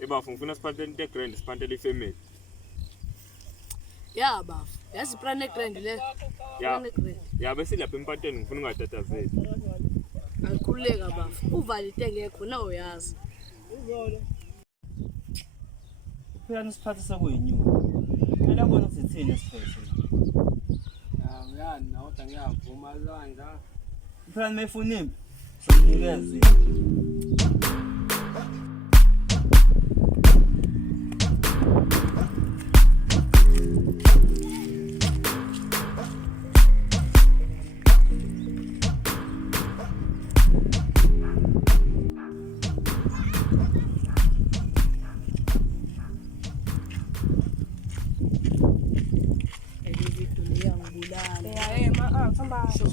Ebafu ngifuna siphantele into grand siphantele ifamily. Ya bafu. Yazi plan grand le. Ya bese lapha empanteni ngifuna ungatatazeli. Ayikhuleka bafu. Uvalite ngekho na uyazi. Phela nisiphathe sakuyinyoka. Phela bona sithini esiphethe. Yani nawo ngiyavuma lwandla. Phela nimefuna impi. Sokunikeza.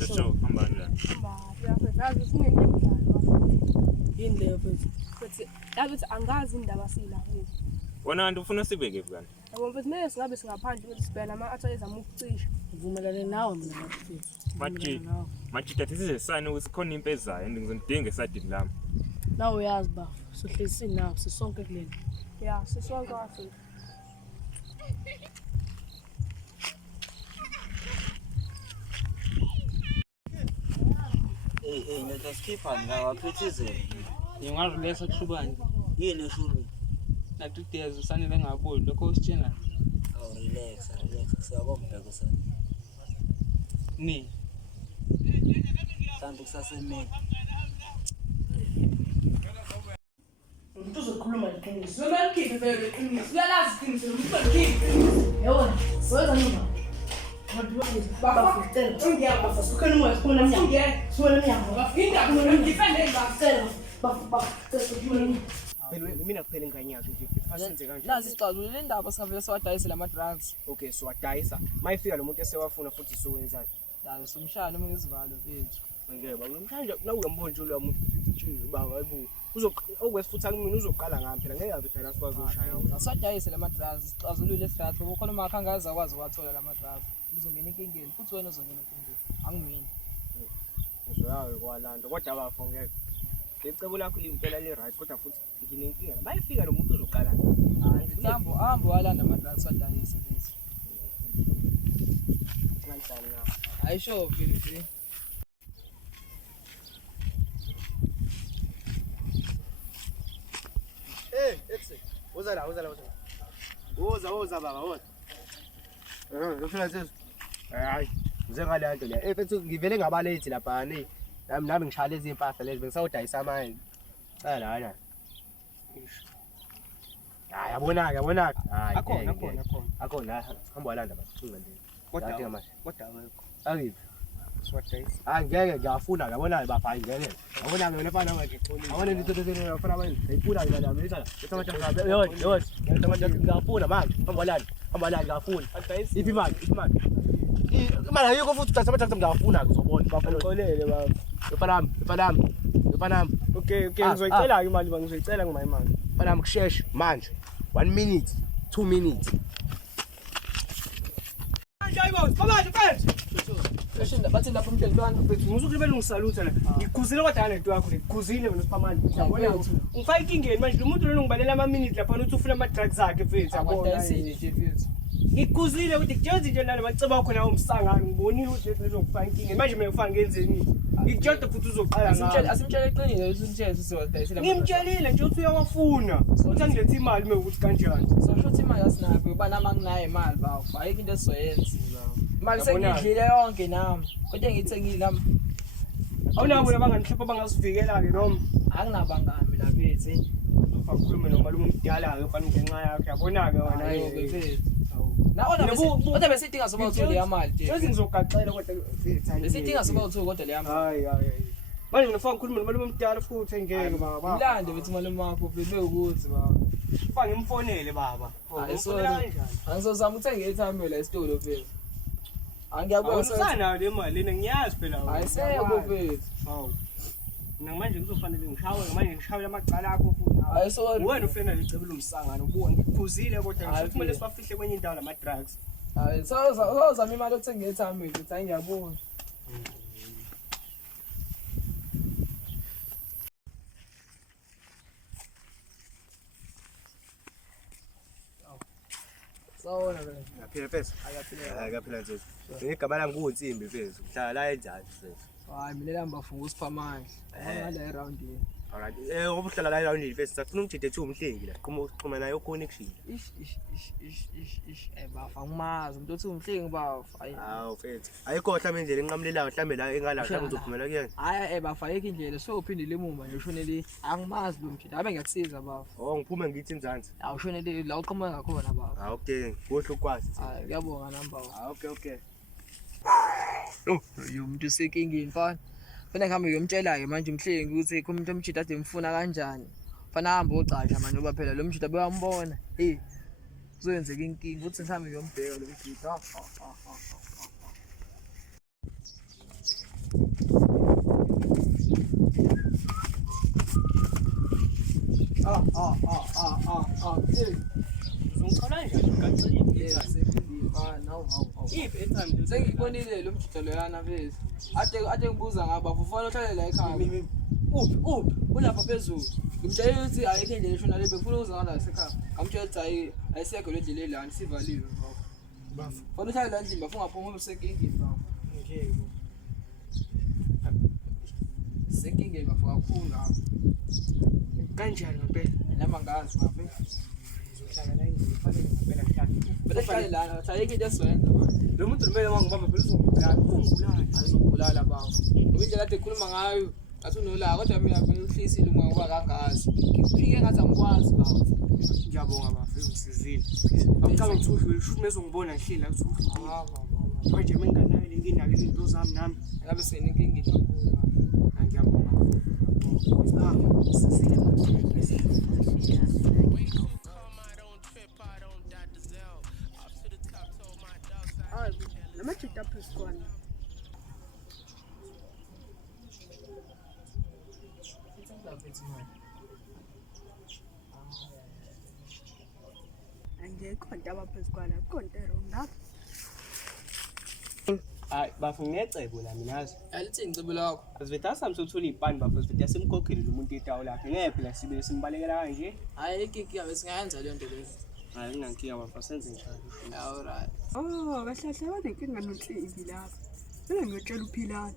Sho hamba la. Yini leyo mfethu? Yazi angazi indaba sila mfethu. Wona kanti ufuna sibeke kanti. Yabo mfethu manje singabe singaphandle ukuthi sibhena ama-athoyeza ukucisha. Uvumelane nawe mina mfethu. Mathi tathi sizesana ukuthi khona impi ezayo ngizondinga esadini lami. Nawe uyazi bafu. Sihlisi nawe sisonke kuleni. Ya sisonke wafethu. Ngeke skipha ngawaphethizela. Ngingarelesa kuhlubani. Yini eshulu? Nathi tiyeza usanele ngaboni lokho usitshena. Awu relax siyakombheka sana. Ni. Mhlawumbe kusasemini. Umuntu uzokhuluma iqiniso. Noma likhiphe vele iqiniso. Uyalazi iqiniso umuntu likhiphe. Yabona, soza noma. Mina kuphela inganyaka nje asenze kanje. Nazi sicazule le ndaba savele siwadayisela ama-drugs. Okay, so wadayisa. Mayifika lo muntu esewafuna futhi sowenzani? Yazi somshana uma ngizivalo bethu. Ngeke ba manje na uyambona nje lo muntu futhi banga ayibu. Okwesifutha kumina uzoqala ngami phela ngeke abe phela sikwazi ukushaya wona. Asiwadayisela ama-drugs sicazulule esithathu ngoba khona uma akhangaza akwazi ukwathola lama-drugs. Uzongena enkingeni futhi wena uzongena enkingeni. Angimini. Ngizoyayo kwalanda kodwa bafo ngeke. Lecebo lakho limpela le right kodwa futhi nginenkinga. Mayifika lo muntu uzoqala ngami. Ngithambo ahambe walanda ama-drugs wadayise bethu. Kanjani na? Ayisho vele nje. Exe. Woza la. Woza baba, woza. Ngifuna sisi. Hayi, ngize ngale nto le. Mfethu ngivele ngabalethi lapha ni. Nami ngishaya lezi impahla lezi bengisawudayisa amanye. Lana. Hayi, yabona. Hayi. Akhona. Hamba walanda bathunga nje. Kodwa awekho. Angiphi? Siwadayisa. Ngeke ngiyafuna yabona bapha ngeke. Yabona ngene fana manje. Yabona into lezi ngiyafuna manje. Ngiyifuna ngiyala mina. Ngiyafuna manje. Hamba walanda ngiyafuna. Iphi imali? Imali ayikho futhi uthatha amathatha ngiyafuna ngizobona bafana. Xolele baba. Ipanam. Okay, ngizoyicela imali ngizoyicela ngoma imali. Ipanam kusheshe manje. 1 minute, 2 minutes. Eshinda bathi lapha umhlelwana Mfethu ngizukubela ungisalutha la. Ngikuzile kodwa nento yakho le. Ngikuzile wena siphamani. Yabona ukuthi ungifaka inkingeni manje lo muntu lona ngibalela ama minutes lapha uthi ufuna ama drugs akhe mfethu yabona. abadayisile nje bethu. Ngikuzile ukuthi kujenza into lana baceba khona umsangano ngibonile ukuthi lezongifaka inkingeni manje mina ngifaka ngenzeni. Ngikujada futhi uzoqala ngayo. Asimtshela eqinile ukuthi umtshele siwadayisela. Ngimtshelile nje uthi uyawafuna. Uthi angilethe imali ukuthi kanjani. So shothi imali asinayo uba nama nginayo imali bawo. Ayikho into esizoyenza. Imali sengidlile yonke nami. Kodwa ngithengile nami. Awunabo abanganihlupha bangasivikela ke noma Anginabangami la bethu. ufakhulume nomalume omdala ke fanele ngenxa yakhe yabona ke wena bethu. Kodwa besidinga soba uthole imali nje. Lezi ngizogaxela kodwa Besidinga soba uthole kodwa le imali. Hayi. Manje ngifaka ukukhuluma nomalume omdala futhi engeke baba. Ilande bethu malume wakho bebe ukuthi baba. Ufake imfonele baba. Angizozama ukuthenga ithambo la esitolo bethu. Angiyabona usana le mali lena ngiyazi phela ayiseko bethu. Hawu. Mina manje kuzofanele ngishawe manje ngishawela amacala akho futhi. Hayi sorry. Wena ufena lecebo lomsangano ubuka ngikukhuzile kodwa ngisho kumele siwafihle kwenye indawo lama drugs. Hayi sozama imali othenga ithambo bethu ayingiyabona. Sawona wena. Ngaphila mfethu. Akaphila. Hayi ngaphila mfethu. Igama lami kuNtsimbi mfethu. Ngihlala la enjani mfethu. Hayi mina lamba funga usipha manje. Ngala around here. Alright. Ubuhlala la endaweni mfethu. Safuna ungijide ethi umhlengi la. Qhuma nayo connection. Ish. Bafa ngimazi umuntu othi umhlengi bafa. Hawu mfethu. Ayikho mhlawumbe indlela enqamulelayo mhlawumbe la engala mhlawumbe uzophumela kuyena. Hayi bafa yeke indlela so uphindile emumva nje ushonele angimazi lo mjida. Abe ngiyakusiza bafa. Oh ngiphume ngithi inzansi. Awushonele la uqhamuka ngakhona bafa. Ah okay. Kuhle ukwazi. Hayi ngiyabonga namba. Ah okay. Oh, umuntu usenkingeni mfana. Kufanele ngihambe ngiyomtshela-ke manje umhlengi ukuthi umuntu omjida ade ngifuna kanjani. Kufanele ahambe ocasha manje ngoba phela lo mjida bewambona. Kuzoyenzeka inkinga uthi ngihambe ngiyombheka lo mjida. Uzongithola kanjani kancane? Yes, sengibonile lo mjida loyana phezulu. Ade ngibuza ngaba ufuna uhlale la ekhaya. Uphi ulapha phezulu. Ngimtshela ukuthi ayikho indlela eshona le befuna ukuzangala esekhaya. Ngamtshela ukuthi ayisekho le ndlela elana sivaliwe bafo. Bafo. Fona uhlale la endlini bafo ungaphuma ngoba usenkingeni bafo. Okay. Senkingeni bafo kakhulu lapho. Kanjani ngempela? Noma ngazi bafo. Ngizohlala la endlini kufanele ngempela ngihlale. Bese hlale la ayikho into esizoyenza manje. Lo muntu lumele wangibamba phela uzongibulala. Ungibulala. Azokubulala bafo. Ngoba indlela ade ekhuluma ngayo athi unolaka kodwa mina ngihlisile ngoba kangazi. Ngiphike ngathi angikwazi bafo. Ngiyabonga bafo ungisizile. Ngicabanga ukuthi udlule shuthi nezongibona ngihlela ukuthi udlule. Manje menganayo le nkinga ke izinto zami nami. Ngabe senenkingeni kakhulu. Ngiyabonga. Sizile. Hayi, lamajida phezukwana. Angekho into abaphezukwana, akukho into wrong lapho. Hayi bafo ngecebo la mina yazi. Ayilithini icebo lakho? Asiveta samsothola ipani bafo siveta simkhokhele lo muntu etawu lakhe. Ngeke phela sibe simbalekela kanje. Hayi ikinga bese ngayenza le nto leyo. Hayi nginankinga bafo senze njalo. Alright. Oh, bahlahla banenkinga noNtsimbi lapha. Bese ngiyotshela uPhilani.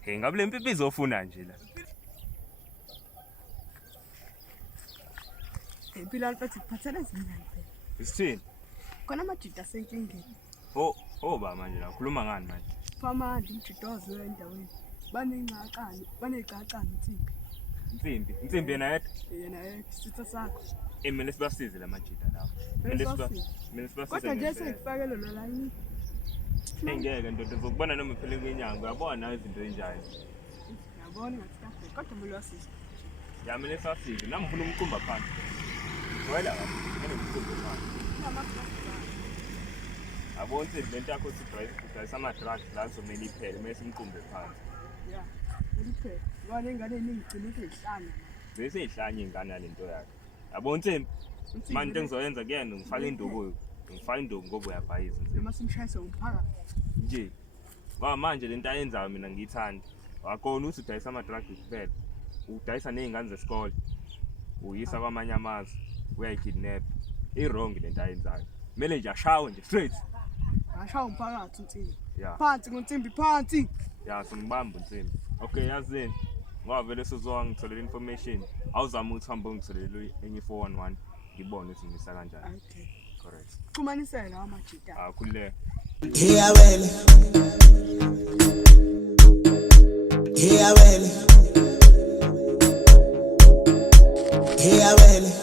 Hey ngabe le mpipi izofuna nje la. Philani bathi kuphathele zimali phela. Isithini? Khona amajida asenkingeni. Ba manje la khuluma ngani manje? Famandi umjidozo endaweni. Banengcacane Ntsimbi. Ntsimbi Yena yedwa? Yena sitha sakho. Mina sibasize la majida lawo. Mina sibasize. Kodwa nje sengifakele lona yini? Ngeke ndoda uzokubona noma phela kwenyanga uyabona izinto enjani. Yabona ngathi kodwa mina wasiza. Ya mina sibasize nami ngifuna umqumba phansi. Wena kahle, ngene umqumba phansi. Abonke lento yakho sidayisa ama-drugs la kuzomele iphele mase imqumbe phansi. Ya. Eliphele. Wona ingane eningi igcina izihlanya. Bese ihlanye ingane yalento yakhe. Yabona manje into engizoyenza kuyena ngifaka induku. Ngifaka induku ngoba uyabhayiza. Noma simshayise umphakathi. Nje. Manje lento ayenzayo mina ngiyithanda. Wakona ukuthi udayisa ama-drugs kuphela. Udayisa nezingane zesikole. Uyisa kwamanye amazwe. Uyayikidnap. I-wrong lento ayenzayo. Kumele nje ashawe nje straight. Ashawa umphakathi uNtsimbi. Yeah. Phansi ngoNtsimbi phansi. Ya singibamba uNtsimbi. Okay yazini. Ngoba vele sizwa ngitholela information. Awuzama ukuthi uhambe ngitholele enye 411 ngibone ukuthi ngisa kanjani. Okay. Correct. Xumanisela amajida. Khulile. Here I will.